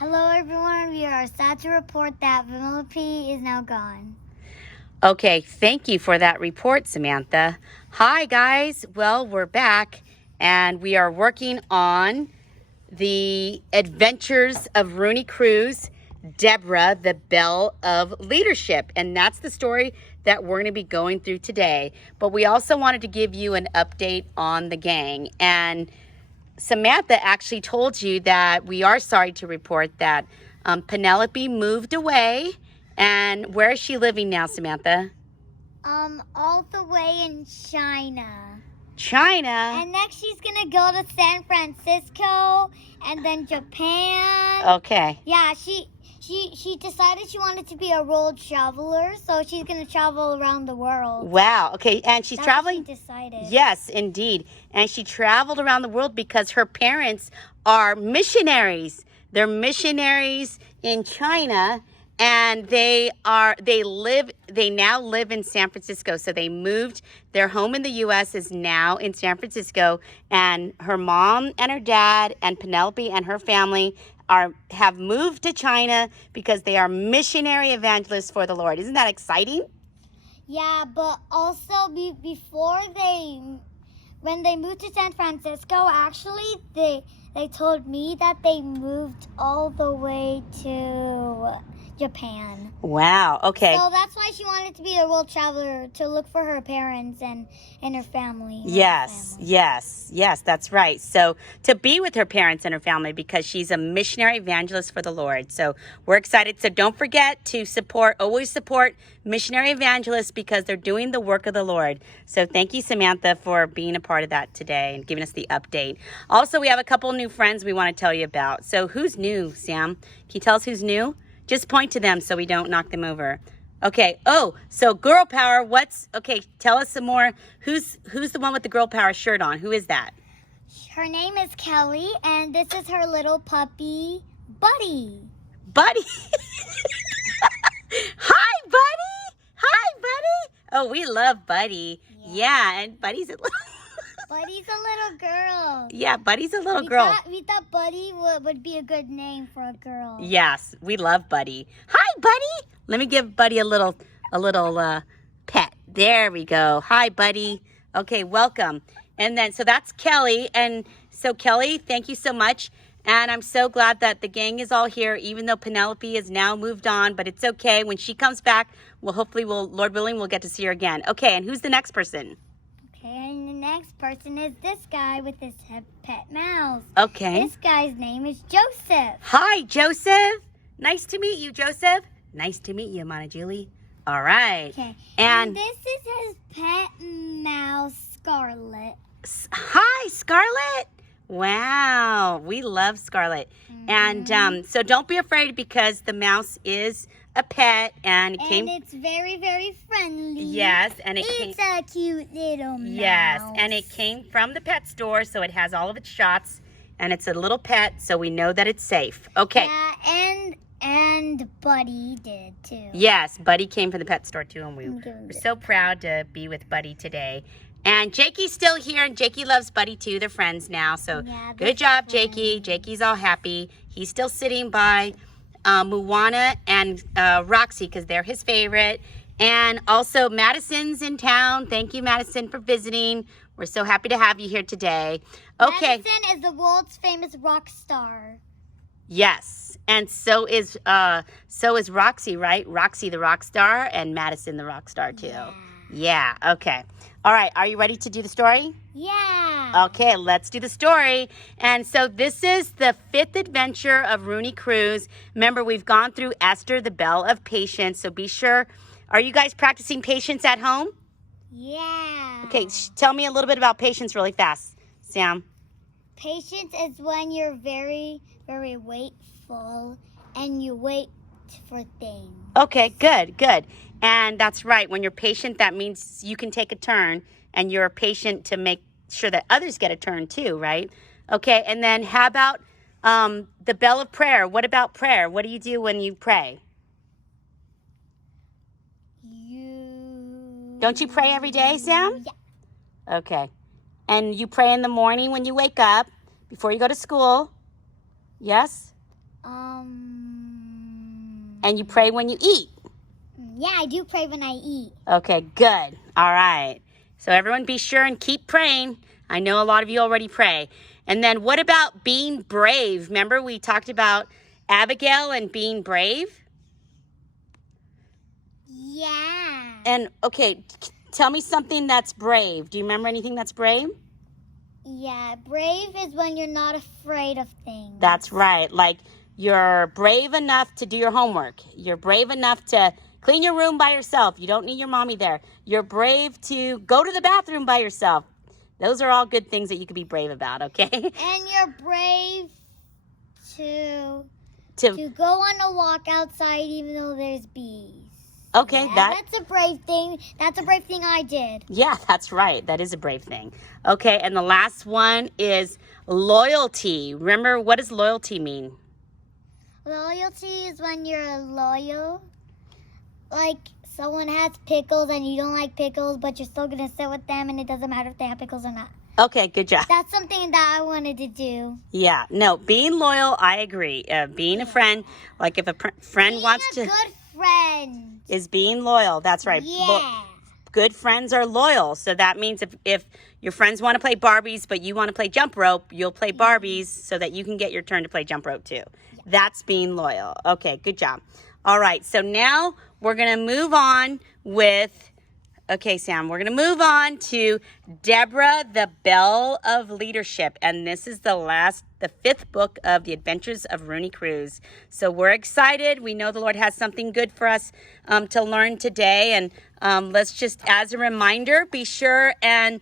Hello, everyone. We are sad to report that Vanellope is now gone. Okay, thank you for that report, Samantha. Hi, guys. Well, we're back, and we are working on the adventures of Rooney Cruz, Deborah, the Belle of Leadership. And that's the story that we're going to be going through today. But we also wanted to give you an update on the gang. And Samantha actually told you that we are sorry to report that Penelope moved away. And where is she living now, Samantha? All the way in China. China? And next she's gonna go to San Francisco and then Japan. Okay. Yeah, she decided she wanted to be a world traveler, so she's gonna travel around the world. Wow. Okay, and she's That's traveling? what she decided. Yes, indeed. And she traveled around the world because her parents are missionaries. They're missionaries in China, and they now live in San Francisco. So they moved, their home in the US is now in San Francisco, and her mom and her dad and Penelope and her family have moved to China because they are missionary evangelists for the Lord. Isn't that exciting? Yeah, but also when they moved to San Francisco, actually they told me that they moved all the way to Japan. Wow, okay. So that's why she wanted to be a world traveler, to look for her parents and her family. Yes, that's right. So to be with her parents and her family because she's a missionary evangelist for the Lord. So we're excited. So don't forget to always support missionary evangelists because they're doing the work of the Lord. So thank you, Samantha, for being a part of that today and giving us the update. Also, we have a couple new friends we want to tell you about. So who's new, Sam? Can you tell us who's new? Just point to them so we don't knock them over. Okay. Oh, so girl power. Okay, tell us some more. Who's the one with the girl power shirt on? Who is that? Her name is Kelly, and this is her little puppy, Buddy. Buddy? Hi, Buddy. Hi, Buddy. Oh, we love Buddy. Yeah, and Buddy's a little... Buddy's a little girl. Yeah, Buddy's a little girl. We thought Buddy would be a good name for a girl. Yes, we love Buddy. Hi, Buddy. Let me give Buddy a little pet. There we go. Hi, Buddy. Okay, welcome. And then, so that's Kelly. And so, Kelly, thank you so much. And I'm so glad that the gang is all here, even though Penelope has now moved on. But it's okay. When she comes back, Lord willing, we'll get to see her again. Okay, and who's the next person? Okay, and the next person is this guy with his pet mouse. Okay. This guy's name is Joseph. Hi, Joseph. Nice to meet you, Joseph. Nice to meet you, Mana Julie. All right. Okay. And this is his pet mouse, Scarlet. Hi, Scarlet. Wow, we love Scarlet. And so don't be afraid because the mouse is a pet and it's very, very friendly. Yes, and it's a cute little mouse. Yes, and it came from the pet store, so it has all of its shots, and it's a little pet, so we know that it's safe. Okay. Yeah, and Buddy did too. Yes, Buddy came from the pet store too, and we're so proud to be with Buddy today. And Jakey's still here, and Jakey loves Buddy too. They're friends now, so good job, Jakey. Jakey's all happy. He's still sitting by Moana and Roxy because they're his favorite. And also Madison's in town. Thank you, Madison, for visiting. We're so happy to have you here today. Okay. Madison is the world's famous rock star. Yes, and so is Roxy, right? Roxy the rock star and Madison the rock star too. Yeah, okay. All right, are you ready to do the story? Yeah. Okay, let's do the story. And so this is the 5th adventure of Rooney Cruz. Remember, we've gone through Esther, the Belle of Patience, so be sure. Are you guys practicing patience at home? Yeah. Okay, tell me a little bit about patience really fast, Sam. Patience is when you're very, very waitful and you wait for things. Okay, good. And that's right. When you're patient, that means you can take a turn, and you're patient to make sure that others get a turn too, right? Okay, and then how about the bell of prayer? What about prayer? What do you do when you pray? Don't you pray every day, Sam? Yeah. Okay. And you pray in the morning when you wake up, before you go to school? Yes? And you pray when you eat. Yeah, I do pray when I eat. Okay, good. All right. So everyone be sure and keep praying. I know a lot of you already pray. And then what about being brave? Remember we talked about Abigail and being brave? Yeah. And, okay, tell me something that's brave. Do you remember anything that's brave? Yeah, brave is when you're not afraid of things. That's right. Like, you're brave enough to do your homework. You're brave enough to clean your room by yourself. You don't need your mommy there. You're brave to go to the bathroom by yourself. Those are all good things that you could be brave about, okay? And you're brave to go on a walk outside even though there's bees. Okay, Yeah, that's a brave thing. That's a brave thing I did. Yeah, that's right. That is a brave thing. Okay, and the last one is loyalty. Remember, what does loyalty mean? Loyalty is when you're loyal. Like someone has pickles and you don't like pickles, but you're still going to sit with them and it doesn't matter if they have pickles or not. Okay, good job. That's something that I wanted to do. Yeah, no, being loyal, I agree. Being a friend, like if a friend wants to... Being a good friend. Is being loyal. That's right. Yeah. Good friends are loyal. So that means if your friends want to play Barbies, but you want to play jump rope, you'll play Barbies so that you can get your turn to play jump rope too. Yeah. That's being loyal. Okay, good job. All right, so now we're going to move on with... Okay, Sam, we're going to move on to Deborah, the Belle of Leadership. And this is the fifth book of the Adventures of Rooney Cruz. So we're excited. We know the Lord has something good for us to learn today. And let's just, as a reminder, be sure and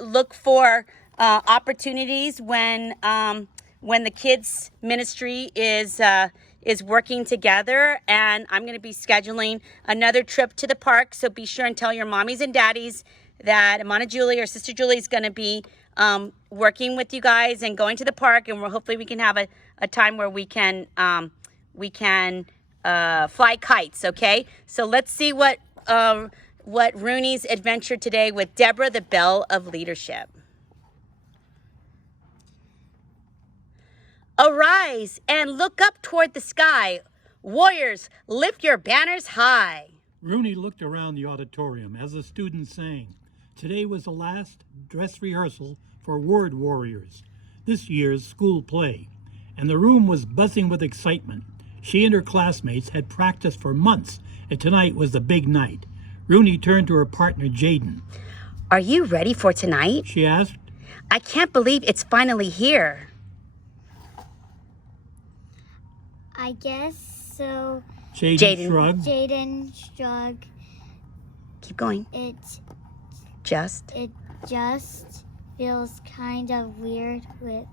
look for opportunities when the kids' ministry is working together, and I'm going to be scheduling another trip to the park, so be sure and tell your mommies and daddies that Amana Julie or Sister Julie is going to be working with you guys and going to the park, and hopefully we can have a time where we can fly kites, okay? So let's see what Rooney's adventure today with Deborah, the Belle of Leadership. Arise and look up toward the sky. Warriors, lift your banners high. Rooney looked around the auditorium as the students sang. Today was the last dress rehearsal for Word Warriors, this year's school play, and the room was buzzing with excitement. She and her classmates had practiced for months, and tonight was the big night. Rooney turned to her partner, Jaden. Are you ready for tonight? She asked. I can't believe it's finally here. I guess so. Jaden shrugged. Keep going. It just feels kind of weird with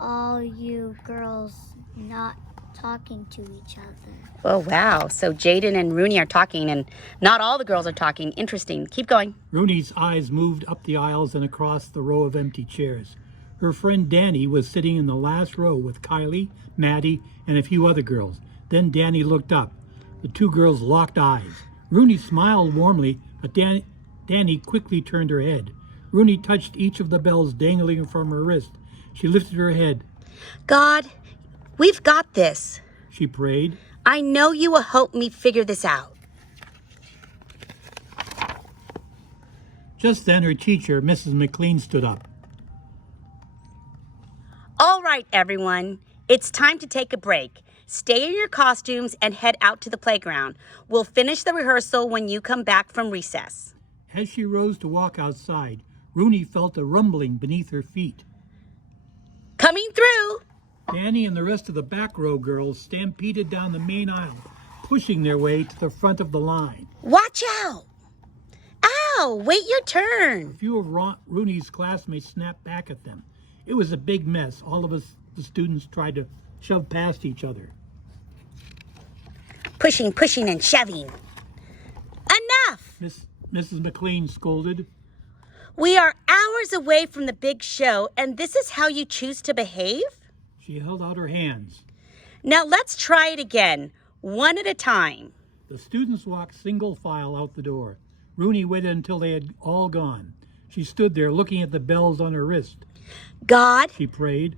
all you girls not talking to each other. Oh, wow. So Jaden and Rooney are talking, and not all the girls are talking. Interesting. Keep going. Rooney's eyes moved up the aisles and across the row of empty chairs. Her friend Danny was sitting in the last row with Kylie, Maddie, and a few other girls. Then Danny looked up. The two girls locked eyes. Rooney smiled warmly, but Danny quickly turned her head. Rooney touched each of the bells dangling from her wrist. She lifted her head. God, we've got this, she prayed. I know you will help me figure this out. Just then her teacher, Mrs. McLean, stood up. All right, everyone. It's time to take a break. Stay in your costumes and head out to the playground. We'll finish the rehearsal when you come back from recess. As she rose to walk outside, Rooney felt a rumbling beneath her feet. Coming through! Danny and the rest of the back row girls stampeded down the main aisle, pushing their way to the front of the line. Watch out! Ow! Wait your turn! A few of Rooney's classmates snapped back at them. It was a big mess. All of us, the students, tried to shove past each other. Pushing, and shoving. Enough! Mrs. McLean scolded. We are hours away from the big show, and this is how you choose to behave? She held out her hands. Now let's try it again, one at a time. The students walked single file out the door. Rooney waited until they had all gone. She stood there looking at the bells on her wrist. God, she prayed.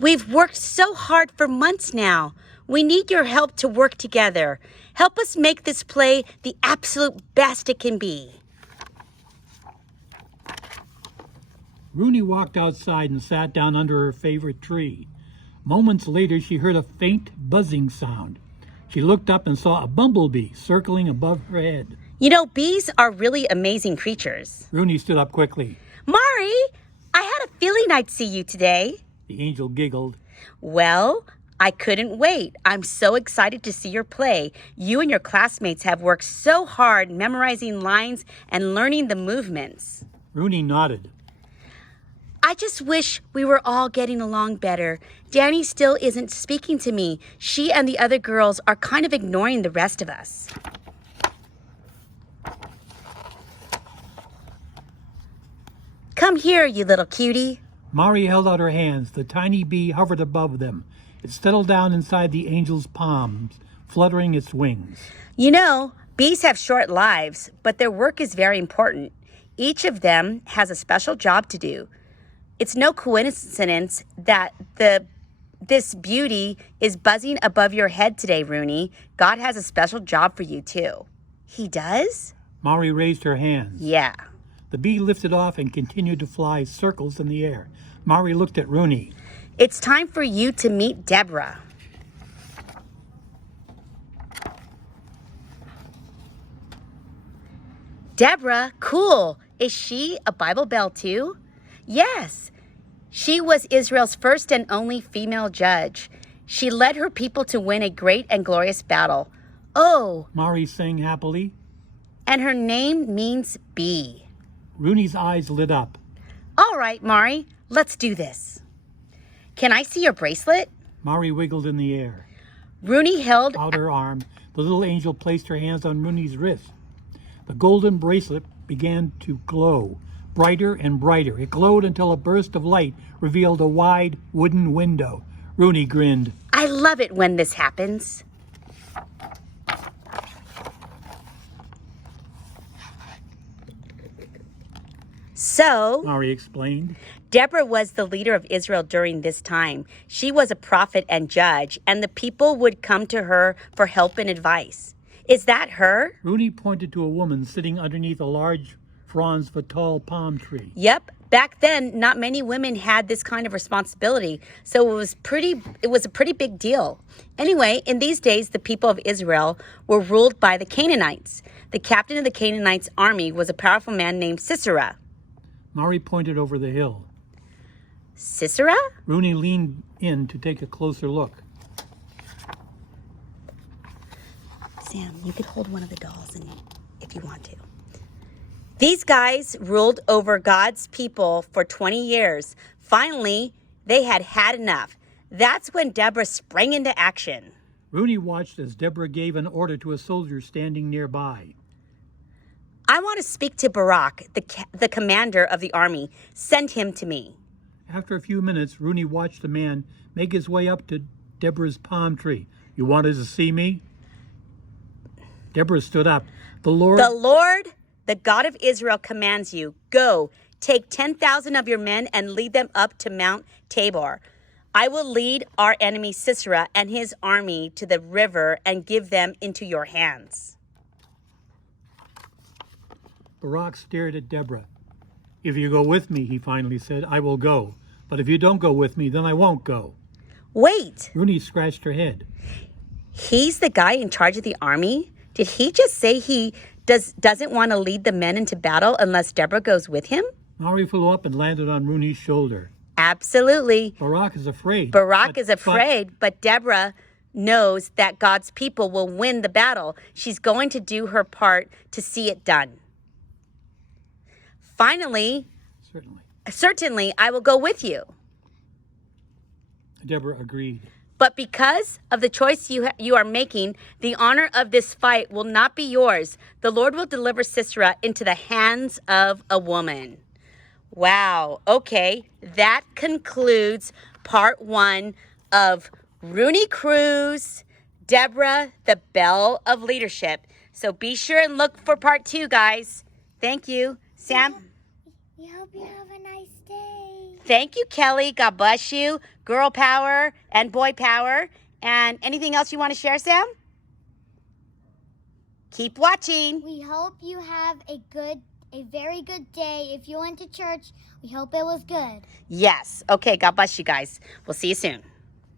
We've worked so hard for months now. We need your help to work together. Help us make this play the absolute best it can be. Rooney walked outside and sat down under her favorite tree. Moments later, she heard a faint buzzing sound. She looked up and saw a bumblebee circling above her head. You know, bees are really amazing creatures. Rooney stood up quickly. Mari, I had a feeling I'd see you today. The angel giggled. Well, I couldn't wait. I'm so excited to see your play. You and your classmates have worked so hard memorizing lines and learning the movements. Rooney nodded. I just wish we were all getting along better. Danny still isn't speaking to me. She and the other girls are kind of ignoring the rest of us. Come here, you little cutie. Mari held out her hands. The tiny bee hovered above them. It settled down inside the angel's palms, fluttering its wings. You know, bees have short lives, but their work is very important. Each of them has a special job to do. It's no coincidence that this beauty is buzzing above your head today, Rooney. God has a special job for you, too. He does? Mari raised her hands. Yeah. The bee lifted off and continued to fly circles in the air. Mari looked at Rooney. It's time for you to meet Deborah. Deborah, cool. Is she a Bible Belle too? Yes. She was Israel's first and only female judge. She led her people to win a great and glorious battle. Oh. Mari sang happily. And her name means bee. Rooney's eyes lit up. All right, Mari, let's do this. Can I see your bracelet? Mari wiggled in the air. Rooney held out her arm. The little angel placed her hands on Rooney's wrist. The golden bracelet began to glow, brighter and brighter. It glowed until a burst of light revealed a wide wooden window. Rooney grinned. I love it when this happens. So, Mari explained, Deborah was the leader of Israel during this time. She was a prophet and judge, and the people would come to her for help and advice. Is that her? Rooney pointed to a woman sitting underneath a large fronds of a tall palm tree. Yep. Back then, not many women had this kind of responsibility, so it was a pretty big deal. Anyway, in these days, the people of Israel were ruled by the Canaanites. The captain of the Canaanites' army was a powerful man named Sisera. Mari pointed over the hill. Sisera? Rooney leaned in to take a closer look. Sam, you could hold one of the dolls if you want to. These guys ruled over God's people for 20 years. Finally, they had had enough. That's when Deborah sprang into action. Rooney watched as Deborah gave an order to a soldier standing nearby. I want to speak to Barak, the commander of the army. Send him to me. After a few minutes, Rooney watched a man make his way up to Deborah's palm tree. You wanted to see me? Deborah stood up. The Lord, the God of Israel, commands you. Go, take 10,000 of your men and lead them up to Mount Tabor. I will lead our enemy Sisera and his army to the river and give them into your hands. Barak stared at Deborah. If you go with me, he finally said, I will go. But if you don't go with me, then I won't go. Wait. Rooney scratched her head. He's the guy in charge of the army? Did he just say he doesn't want to lead the men into battle unless Deborah goes with him? Mari flew up and landed on Rooney's shoulder. Absolutely. Barak is afraid. But Deborah knows that God's people will win the battle. She's going to do her part to see it done. Finally, certainly, I will go with you. Deborah agreed. But because of the choice you are making, the honor of this fight will not be yours. The Lord will deliver Sisera into the hands of a woman. Wow. Okay, that concludes part 1 of Rooney Cruz, Deborah, the Belle of Leadership. So be sure and look for part 2, guys. Thank you. Sam? We hope you have a nice day. Thank you, Kelly. God bless you. Girl power and boy power. And anything else you want to share, Sam? Keep watching. We hope you have a very good day. If you went to church, we hope it was good. Yes. Okay, God bless you guys. We'll see you soon.